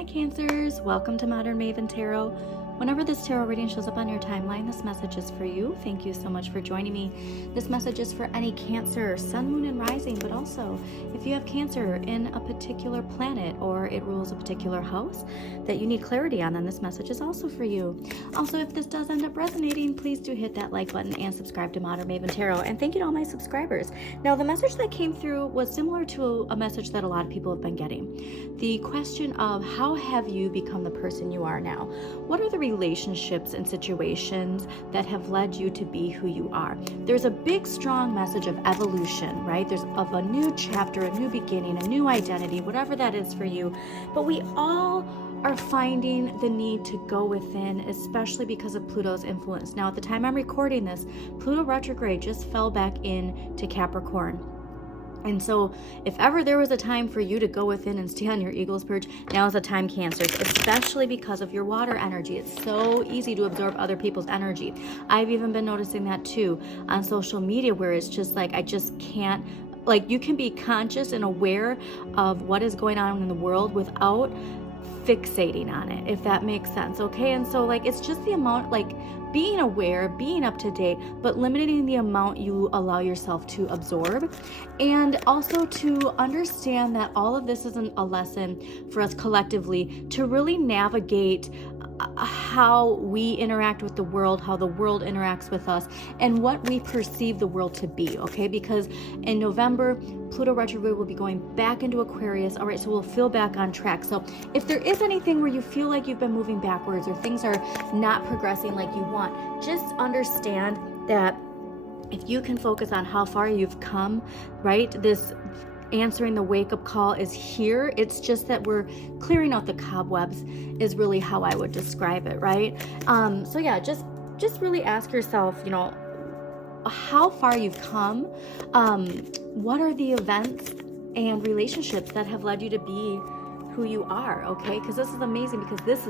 Hi Cancers, welcome to Modern Maven Tarot. Whenever this tarot reading shows up on your timeline, this message is for you. Thank you so much for joining me. This message is for any Cancer, Sun, Moon, and Rising, but also if you have Cancer in a particular planet or it rules a particular house that you need clarity on, then this message is also for you. Also, if this does end up resonating, please do hit that like button and subscribe to Modern Maven Tarot. And thank you to all my subscribers. Now, the message that came through was similar to a message that a lot of people have been getting. The question of how have you become the person you are now? What are the relationships and situations that have led you to be who you are? There's a big, strong message of evolution, right? There's of a new chapter, a new beginning, a new identity, whatever that is for you. But we all are finding the need to go within, especially because of Pluto's influence. Now, at the time I'm recording this, Pluto retrograde just fell back into Capricorn. And so if ever there was a time for you to go within and stay on your eagle's perch, now is the time, Cancers, especially because of your water energy. It's so easy to absorb other people's energy. I've even been noticing that too on social media, where it's just like, I just can't, like, you can be conscious and aware of what is going on in the world without fixating on it, if that makes sense. Okay. And so like, it's just the amount, like, being aware, being up to date, but limiting the amount you allow yourself to absorb. And also to understand that all of this isn't a lesson for us collectively to really navigate how we interact with the world, how the world interacts with us, and what we perceive the world to be, okay? Because in November, Pluto retrograde will be going back into Aquarius. All right, so we'll feel back on track. So if there is anything where you feel like you've been moving backwards or things are not progressing like you want, just understand that if you can focus on how far you've come, right? This answering the wake-up call is here. It's just that we're clearing out the cobwebs is really how I would describe it, right? So yeah, just really ask yourself, you know, how far you've come. What are the events and relationships that have led you to be who you are, okay? Because this is amazing, because this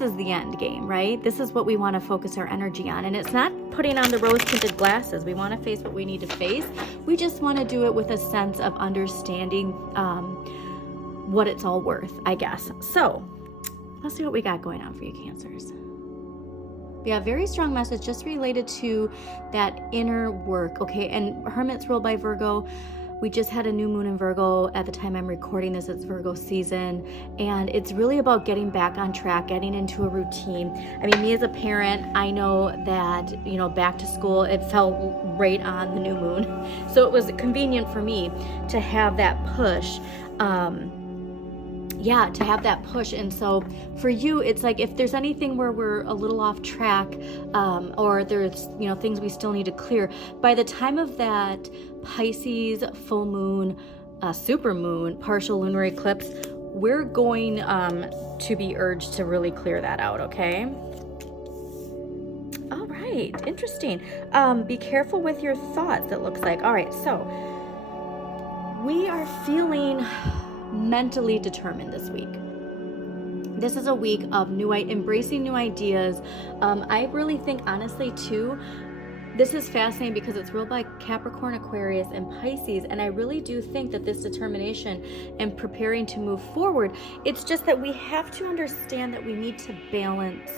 is the end game, right? This is what we want to focus our energy on. And it's not putting on the rose-tinted glasses. We want to face what we need to face. We just want to do it with a sense of understanding what it's all worth, I guess. So let's see what we got going on for you, Cancers. We have a very strong message just related to that inner work, okay? And Hermit's ruled by Virgo. We just had a new moon in Virgo. At the time I'm recording this, it's Virgo season. And it's really about getting back on track, getting into a routine. I mean, me as a parent, I know that, you know, back to school, it fell right on the new moon. So it was convenient for me to have that push. To have that push. And so for you, it's like, if there's anything where we're a little off track, or there's, you know, things we still need to clear, by the time of that Pisces full moon, super moon, partial lunar eclipse, we're going to be urged to really clear that out, okay? All right, interesting. Be careful with your thoughts, it looks like. All right, so we are feeling mentally determined this week. This is a week of embracing new ideas. I really think, honestly, too, this is fascinating because it's ruled by Capricorn, Aquarius, and Pisces. And I really do think that this determination and preparing to move forward, it's just that we have to understand that we need to balance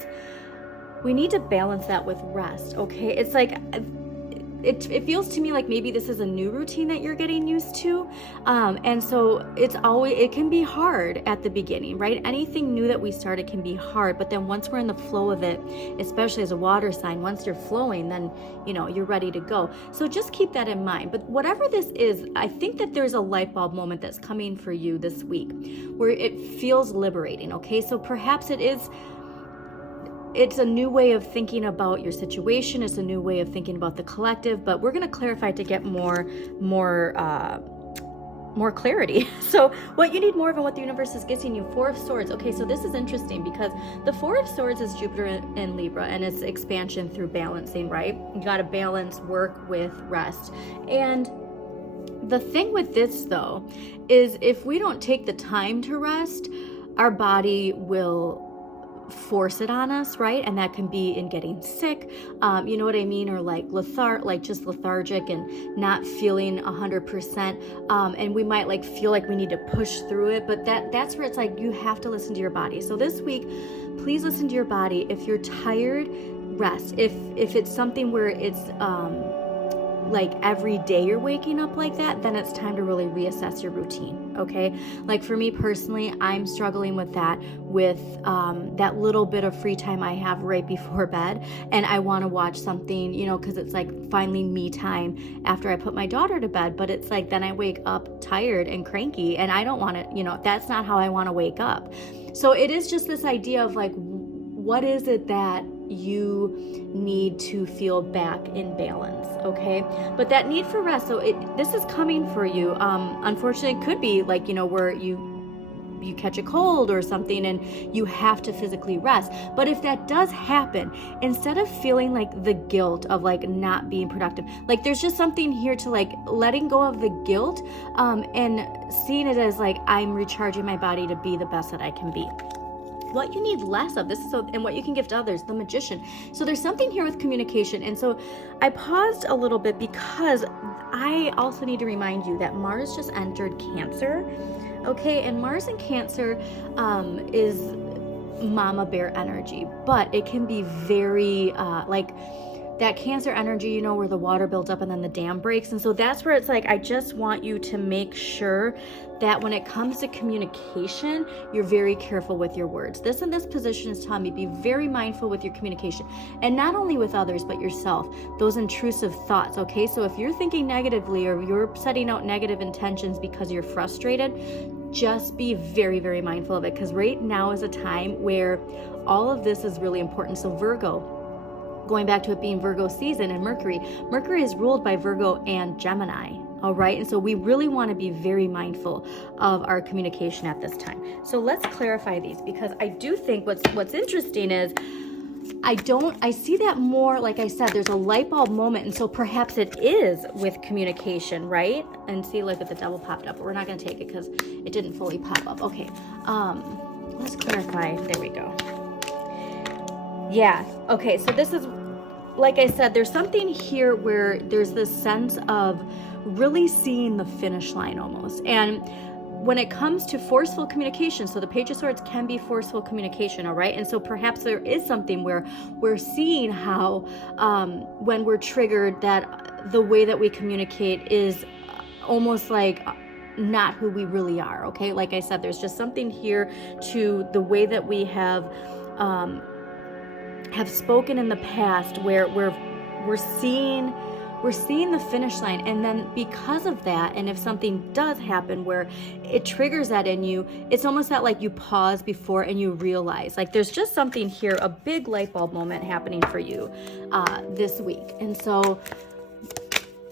that with rest, okay? It's like, it feels to me like maybe this is a new routine that you're getting used to. And so it can be hard at the beginning, right? Anything new that we start, it can be hard. But then once we're in the flow of it, especially as a water sign, once you're flowing, then, you know, you're ready to go. So just keep that in mind. But whatever this is, I think that there's a light bulb moment that's coming for you this week where it feels liberating, okay? So perhaps it's a new way of thinking about your situation. It's a new way of thinking about the collective, but we're going to clarify to get more clarity. So what you need more of and what the universe is getting you, Four of Swords. Okay, so this is interesting because the Four of Swords is Jupiter in Libra, and it's expansion through balancing, right? You got to balance work with rest. And the thing with this, though, is if we don't take the time to rest, our body will force it on us, right? And that can be in getting sick, you know what I mean? Or like just lethargic and not feeling 100%. And we might like feel like we need to push through it, but that's where it's like, you have to listen to your body. So this week, please listen to your body. If you're tired, rest. If it's something where it's, like every day you're waking up like that, then it's time to really reassess your routine, okay? Like for me personally, I'm struggling with that, with that little bit of free time I have right before bed, and I want to watch something, you know, because it's like finally me time after I put my daughter to bed, but it's like then I wake up tired and cranky, and I don't want to, you know, that's not how I want to wake up. So it is just this idea of like, what is it that you need to feel back in balance, okay? But that need for rest, so this is coming for you. Unfortunately, it could be like, you know, where you catch a cold or something and you have to physically rest. But if that does happen, instead of feeling like the guilt of like not being productive, like there's just something here to like letting go of the guilt, and seeing it as like, I'm recharging my body to be the best that I can be. What you need less of, and what you can give to others, the Magician. So there's something here with communication. And so I paused a little bit because I also need to remind you that Mars just entered Cancer, okay? And Mars in Cancer is mama bear energy, but it can be very like that Cancer energy, you know, where the water builds up and then the dam breaks. And so that's where it's like, I just want you to make sure that when it comes to communication, you're very careful with your words. This position is telling me, be very mindful with your communication, and not only with others, but yourself, those intrusive thoughts, okay? So if you're thinking negatively or you're setting out negative intentions because you're frustrated, just be very, very mindful of it, because right now is a time where all of this is really important. So Virgo, going back to it being Virgo season, and Mercury is ruled by Virgo and Gemini. All right. And so we really want to be very mindful of our communication at this time. So let's clarify these, because I do think what's interesting is I see that more, like I said, there's a light bulb moment. And so perhaps it is with communication, right? And see, look at the devil popped up, but we're not going to take it because it didn't fully pop up. Okay. Let's clarify. There we go. Yeah. Okay. So this is, like I said, there's something here where there's this sense of really seeing the finish line almost. And when it comes to forceful communication, so the Page of Swords can be forceful communication, all right? And so perhaps there is something where we're seeing how when we're triggered, that the way that we communicate is almost like not who we really are, okay? Like I said, there's just something here to the way that we have spoken in the past, where we're seeing the finish line. And then because of that, and if something does happen where it triggers that in you, it's almost that like you pause before and you realize, like there's just something here, a big light bulb moment happening for you this week. And so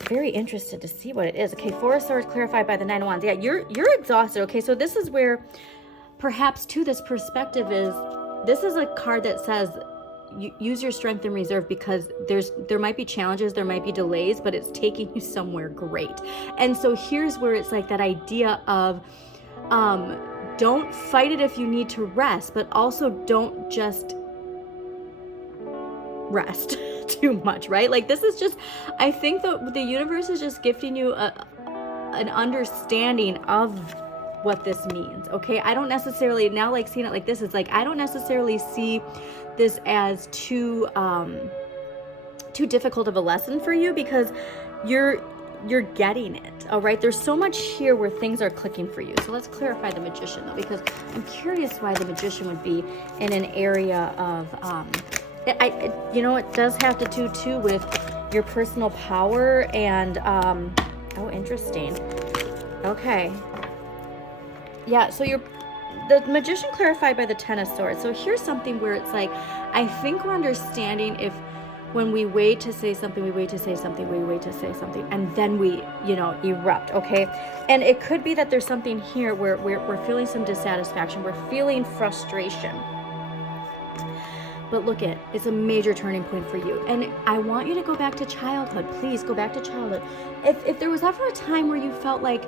very interested to see what it is. Okay, Four of Swords clarified by the Nine of Wands. Yeah, you're exhausted. Okay, so this is where perhaps too this perspective is, this is a card that says use your strength in reserve, because there might be challenges, there might be delays, but it's taking you somewhere great. And so here's where it's like that idea of don't fight it if you need to rest, but also don't just rest too much, right? Like this is just, I think that the universe is just gifting you an understanding of what this means, okay? I don't necessarily, now like seeing it like this, it's like I don't necessarily see this as too difficult of a lesson for you, because you're getting it, all right? There's so much here where things are clicking for you. So let's clarify the Magician though, because I'm curious why the Magician would be in an area of you know, it does have to do too with your personal power and oh, interesting. Okay. Yeah, so the Magician clarified by the Ten of Swords. So here's something where it's like, I think we're understanding if when we wait to say something, we wait to say something, we wait to say something, and then we, you know, erupt, okay? And it could be that there's something here where we're feeling some dissatisfaction, we're feeling frustration. But look it's a major turning point for you. And I want you to go back to childhood. Please go back to childhood. If there was ever a time where you felt like,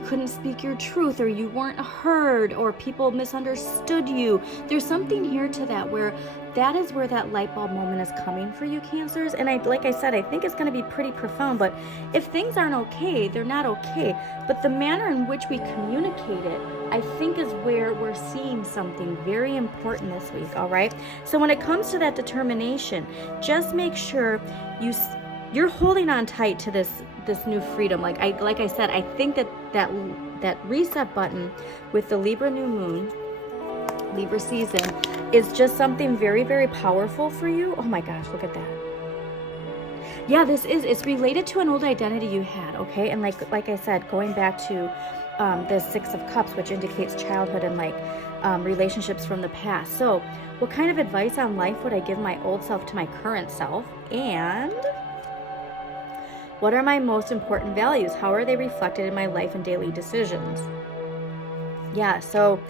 couldn't speak your truth, or you weren't heard, or people misunderstood you. There's something here to that where that is where that light bulb moment is coming for you, Cancers. And like I said, I think it's going to be pretty profound. But if things aren't okay, they're not okay. But the manner in which we communicate it, I think, is where we're seeing something very important this week. All right. So when it comes to that determination, just make sure you're holding on tight to this new freedom. Like I said, I think that reset button with the Libra new moon, Libra season, is just something very, very powerful for you. Oh my gosh, look at that. Yeah, it's related to an old identity you had, okay? And like I said, going back to the Six of Cups, which indicates childhood and relationships from the past. So what kind of advice on life would I give my old self to my current self? And what are my most important values? How are they reflected in my life and daily decisions? Yeah, so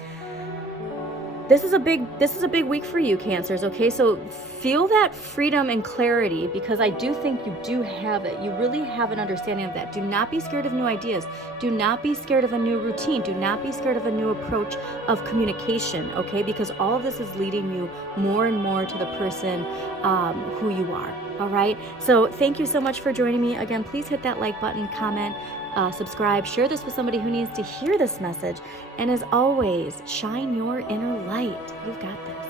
this is a big week for you, Cancers, okay? So feel that freedom and clarity, because I do think you do have it. You really have an understanding of that. Do not be scared of new ideas. Do not be scared of a new routine. Do not be scared of a new approach of communication, okay? Because all of this is leading you more and more to the person who you are, all right? So thank you so much for joining me. Again, please hit that like button, comment, subscribe, share this with somebody who needs to hear this message. And as always, shine your inner light. You've got this.